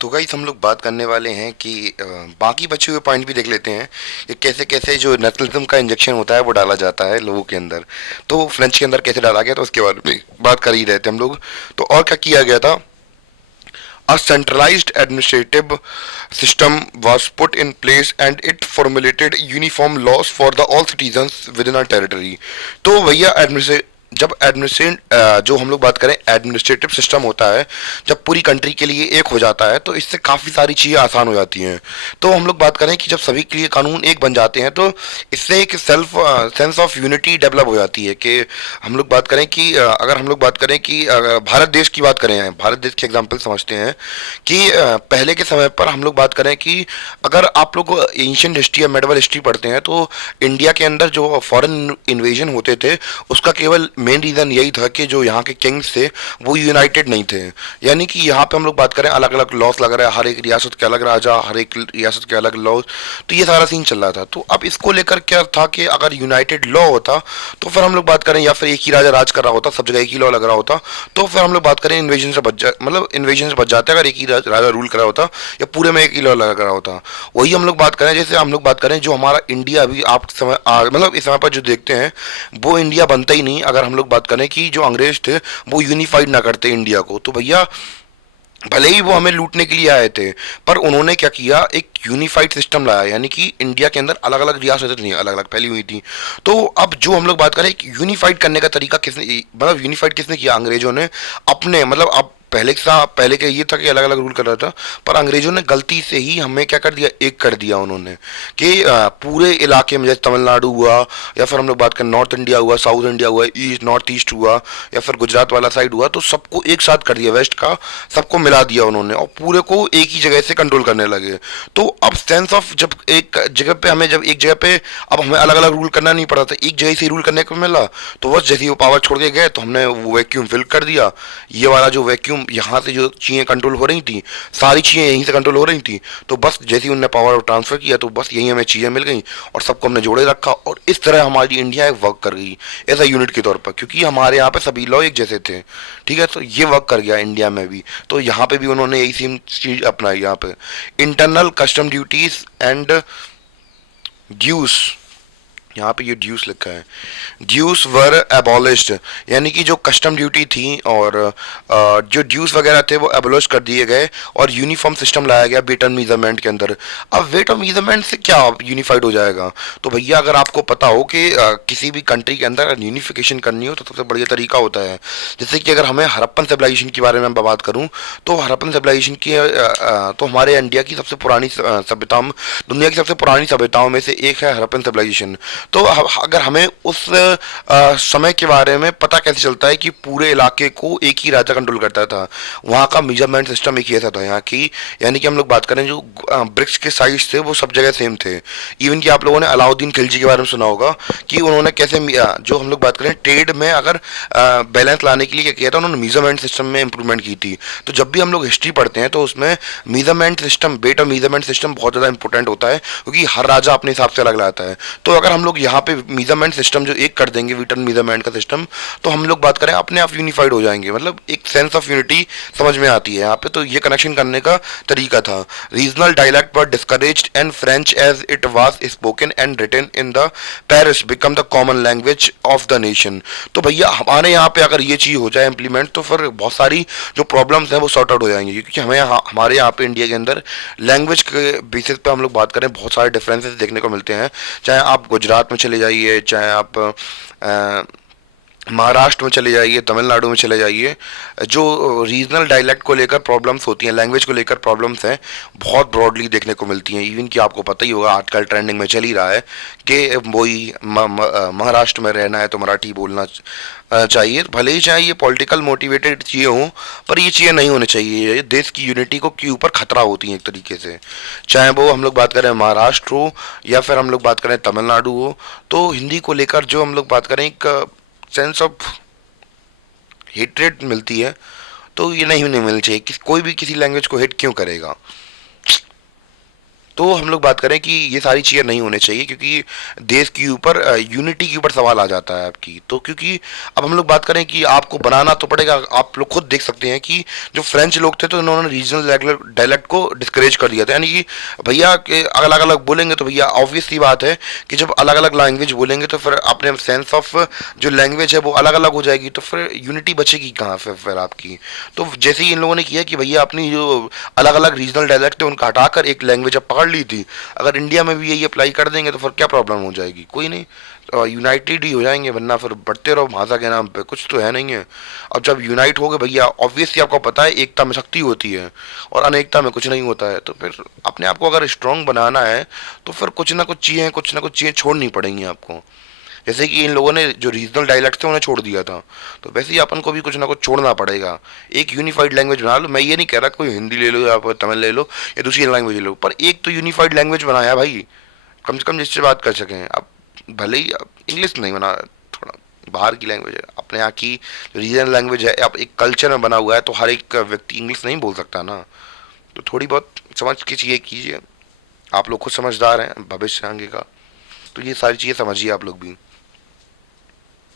तो गाइस हम लोग बात करने वाले हैं कि बाकी बचे हुए पॉइंट भी देख लेते हैं कि कैसे कैसे जो नेशनलिज्म का इंजेक्शन होता है वो डाला जाता है लोगों के अंदर। तो फ्रेंच के अंदर कैसे डाला गया तो उसके बारे में बात कर ही रहे थे हम लोग। तो और क्या किया गया था, a centralized administrative system was put in place and it formulated uniform laws for the all citizens within our territory। तो भैया जब एडमिनिस्ट्रेट जो हम लोग बात करें एडमिनिस्ट्रेटिव सिस्टम होता है, जब पूरी कंट्री के लिए एक हो जाता है तो इससे काफ़ी सारी चीज़ें आसान हो जाती हैं। तो हम लोग बात करें कि जब सभी के लिए कानून एक बन जाते हैं तो इससे एक सेंस ऑफ यूनिटी डेवलप हो जाती है। कि हम लोग बात करें कि अगर हम लोग बात करें कि भारत देश की बात करें, भारत देश की एग्जांपल समझते हैं कि पहले के समय पर हम लोग बात करें कि अगर आप लोग एंशियंट हिस्ट्री या मेडिवल हिस्ट्री पढ़ते हैं तो इंडिया के अंदर जो फॉरेन इन्वेजन होते थे उसका केवल मेन रीज़न यही था कि जो यहाँ के किंग्स थे वो यूनाइटेड नहीं थे। यानी कि यहाँ पे हम लोग बात करें अलग अलग लॉस लग रहा है, हर एक रियासत के अलग राजा, हर एक रियासत के अलग लॉ। तो ये सारा सीन चल रहा था। तो अब इसको लेकर क्या था कि अगर यूनाइटेड लॉ होता तो फिर हम लोग बात करें, या फिर एक ही राजा राज कर रहा होता, सब जगह एक ही लॉ लग रहा होता, तो फिर हम लोग बात करें इन्वेजन से बच जा मतलब इन्वेजन से बच जाते अगर एक ही राजा रूल कर रहा होता या पूरे में एक ही लॉ लग रहा होता। वही हम लोग बात करें, जैसे हम लोग बात करें जो हमारा इंडिया अभी आप समय मतलब इस समय पर जो देखते हैं वो इंडिया बनता ही नहीं अगर हम लोग बात करें कि जो अंग्रेज थे वो यूनिफाइड ना करते इंडिया को। तो भैया भले ही वो हमें लूटने के लिए आए थे पर उन्होंने क्या किया, एक यूनिफाइड सिस्टम लाया। यानी कि इंडिया के अंदर अलग अलग रियासतें थी, अलग अलग फैली हुई थी। तो अब जो हम लोग बात करें यूनिफाइड करने का तरीका किसने, मतलब यूनिफाइड किसने किया, अंग्रेजों ने अपने मतलब अब पहले के ये था कि अलग अलग रूल कर रहा था, पर अंग्रेजों ने गलती से ही हमें क्या कर दिया, एक कर दिया उन्होंने कि पूरे इलाके में जैसे तमिलनाडु हुआ, या फिर हम लोग बात करें नॉर्थ इंडिया हुआ, साउथ इंडिया हुआ, ईस्ट नॉर्थ ईस्ट हुआ, या फिर गुजरात वाला साइड हुआ, तो सबको एक साथ कर दिया, वेस्ट का सबको मिला दिया उन्होंने और पूरे को एक ही जगह से कंट्रोल करने लगे। तो अब सेंस ऑफ जब एक जगह पे हमें जब एक जगह पे अब हमें अलग अलग रूल करना नहीं पड़ा था, एक जगह से रूल करने को मिला, तो बस जैसे ही वो पावर छोड़ के गए तो हमने वो वैक्यूम फिल कर दिया। ये वाला जो वैक्यूम यहाँ से जो चीज़ें कंट्रोल हो रही थी, सारी चीज़ें यहीं से कंट्रोल हो रही थी, तो बस जैसे ही उनने पावर ट्रांसफर किया तो बस यहीं हमें चीज़ें मिल गई और सबको हमने जोड़े रखा और इस तरह हमारी इंडिया एक वर्क कर गई एज अ यूनिट के तौर पर, क्योंकि हमारे यहाँ पे सभी लॉ एक जैसे थे। ठीक है, तो ये वर्क कर गया इंडिया में भी। तो यहाँ पे भी उन्होंने यही सेम चीज अपनाई। यहाँ पे इंटरनल कस्टम ड्यूटीज एंड ड्यूस, यहाँ पे ये ड्यूस लिखा है, ड्यूस वर एबॉलिश्ड। यानी कि जो कस्टम ड्यूटी थी और जो ड्यूस वगैरह थे वो एबॉलिश कर दिए गए और यूनिफॉर्म सिस्टम लाया गया वेट एंड मेजरमेंट के अंदर। अब वेट और मेजरमेंट से क्या यूनिफाइड हो जाएगा, तो भैया अगर आपको पता हो कि किसी भी कंट्री के अंदर अगर यूनिफिकेशन करनी हो तो सबसे बढ़िया तरीका होता है, जैसे कि अगर हमें हड़प्पन सिविलाइजेशन के बारे में बात करूँ तो हड़प्पन सिविलाइजेशन की तो हमारे इंडिया की सबसे पुरानी सभ्यता, दुनिया की सबसे पुरानी सभ्यताओं में से एक है हड़प्पन सिविलाइजेशन। तो अगर हमें उस समय के बारे में पता कैसे चलता है कि पूरे इलाके को एक ही राजा कंट्रोल करता था, वहाँ का मेजरमेंट सिस्टम एक ही ऐसा था यहाँ की। यानी कि हम लोग बात करें जो ब्रिक्स के साइज थे वो सब जगह सेम थे। इवन कि आप लोगों ने अलाउद्दीन खिलजी के बारे में सुना होगा कि उन्होंने कैसे जो हम लोग बात करें ट्रेड में अगर बैलेंस लाने के लिए क्या किया था, उन्होंने मेजरमेंट सिस्टम में इंप्रूवमेंट की थी। तो जब भी हम लोग हिस्ट्री पढ़ते हैं तो उसमें मेजरमेंट सिस्टम, वेट और मेजरमेंट सिस्टम बहुत ज़्यादा इंपॉर्टेंट होता है, क्योंकि हर राजा अपने हिसाब से अलग लाता है। तो अगर हम लोग यहाँ पे मेजरमेंट सिस्टम जो एक कर देंगे, विटन मेजरमेंट का सिस्टम, तो हम लोग बात करें अपने आप यूनिफाइड हो जाएंगे। मतलब एक सेंस ऑफ यूनिटी समझ में आती है यहाँ पे। तो ये कनेक्शन करने का तरीका था। Regional dialect were discouraged and French as it was spoken and written in the Paris become the common language of the nation. तो भैया हमारे यहाँ पे अगर ये चीज़ हो जाए इम्प्लीमेंट तो फिर बहुत सारी जो प्रॉब्लम्स हैं वो सॉर्ट आउट हो जाएंगी, क्योंकि हमें हमारे यहाँ पे इंडिया के अंदर लैंग्वेज के बेसिस पे हम लोग बात करें बहुत सारे डिफरेंसेस देखने को मिलते हैं। चाहे आप गुजरात में चले जाइए, चाहे आप महाराष्ट्र में चले जाइए, तमिलनाडु में चले जाइए, जो रीजनल डायलैक्ट को लेकर प्रॉब्लम्स होती हैं, लैंग्वेज को लेकर प्रॉब्लम्स हैं, बहुत ब्रॉडली देखने को मिलती हैं। इवन कि आपको पता ही होगा आजकल ट्रेंडिंग में चल ही रहा है कि वही महाराष्ट्र में रहना है तो मराठी बोलना चाहिए। भले ही चाहे ये पॉलिटिकल मोटिवेटेड चीज़ें हों, पर ये चीज़ें नहीं होनी चाहिए। ये देश की यूनिटी को के ऊपर खतरा होती हैं एक तरीके से। चाहे वो हम लोग बात करें महाराष्ट्र हो या फिर हम लोग बात करें तमिलनाडु हो, तो हिंदी को लेकर जो हम लोग बात करें एक सेंस ऑफ हेट्रेड मिलती है। तो ये नहीं मिलनी चाहिए कि कोई भी किसी लैंग्वेज को हेट क्यों करेगा। तो हम लोग बात करें कि ये सारी चीज़ें नहीं होने चाहिए, क्योंकि देश के ऊपर यूनिटी के ऊपर सवाल आ जाता है आपकी। तो क्योंकि अब हम लोग बात करें कि आपको बनाना तो पड़ेगा, आप लोग खुद देख सकते हैं कि जो फ्रेंच लोग थे तो उन्होंने रीजनल डायलेक्ट को डिस्करेज कर दिया था, यानी कि भैया के अलग अलग बोलेंगे तो भैया ऑब्वियस सी बात है कि जब अलग अलग लैंग्वेज बोलेंगे तो फिर अपने सेंस ऑफ जो लैंग्वेज है वो अलग अलग हो जाएगी, तो फिर यूनिटी बचेगी कहाँ फिर आपकी। तो जैसे ही इन लोगों ने किया कि भैया अपनी जो अलग अलग रीजनल डायलेक्ट है उनका हटाकर एक लैंग्वेज अब पकड़ ली थी, अगर इंडिया में भी यही अप्लाई कर देंगे तो फिर क्या प्रॉब्लम हो जाएगी, कोई नहीं, यूनाइटेड ही हो जाएंगे, वरना फिर बढ़ते रहो भाषा के नाम पे, कुछ तो है नहीं है। अब जब यूनाइट हो गए भैया, ऑब्वियसली आपको पता है एकता में शक्ति होती है और अनेकता में कुछ नहीं होता है, तो फिर अपने आप को अगर स्ट्रांग बनाना है तो फिर कुछ ना कुछ चीज़ें छोड़नी पड़ेंगी आपको। जैसे कि इन लोगों ने जो रीजनल डायलेक्ट थे उन्हें छोड़ दिया था, तो वैसे ही अपन को भी कुछ ना कुछ छोड़ना पड़ेगा, एक यूनिफाइड लैंग्वेज बना लो। मैं ये नहीं कह रहा कोई हिंदी ले लो या फिर तमिल ले लो या दूसरी लैंग्वेज ले लो, पर एक तो यूनिफाइड लैंग्वेज बनाया भाई, कम से कम जिससे बात कर सकें। अब भले ही इंग्लिश नहीं बना, थोड़ा बाहर की लैंग्वेज है, अपने यहाँ की रीजनल लैंग्वेज है, अब एक कल्चर में बना हुआ है, तो हर एक व्यक्ति इंग्लिश नहीं बोल सकता ना, तो थोड़ी बहुत समझ के चीज़ें कीजिए। आप लोग खुद समझदार हैं, भविष्य आगे का, तो ये सारी चीज़ें समझिए आप लोग भी।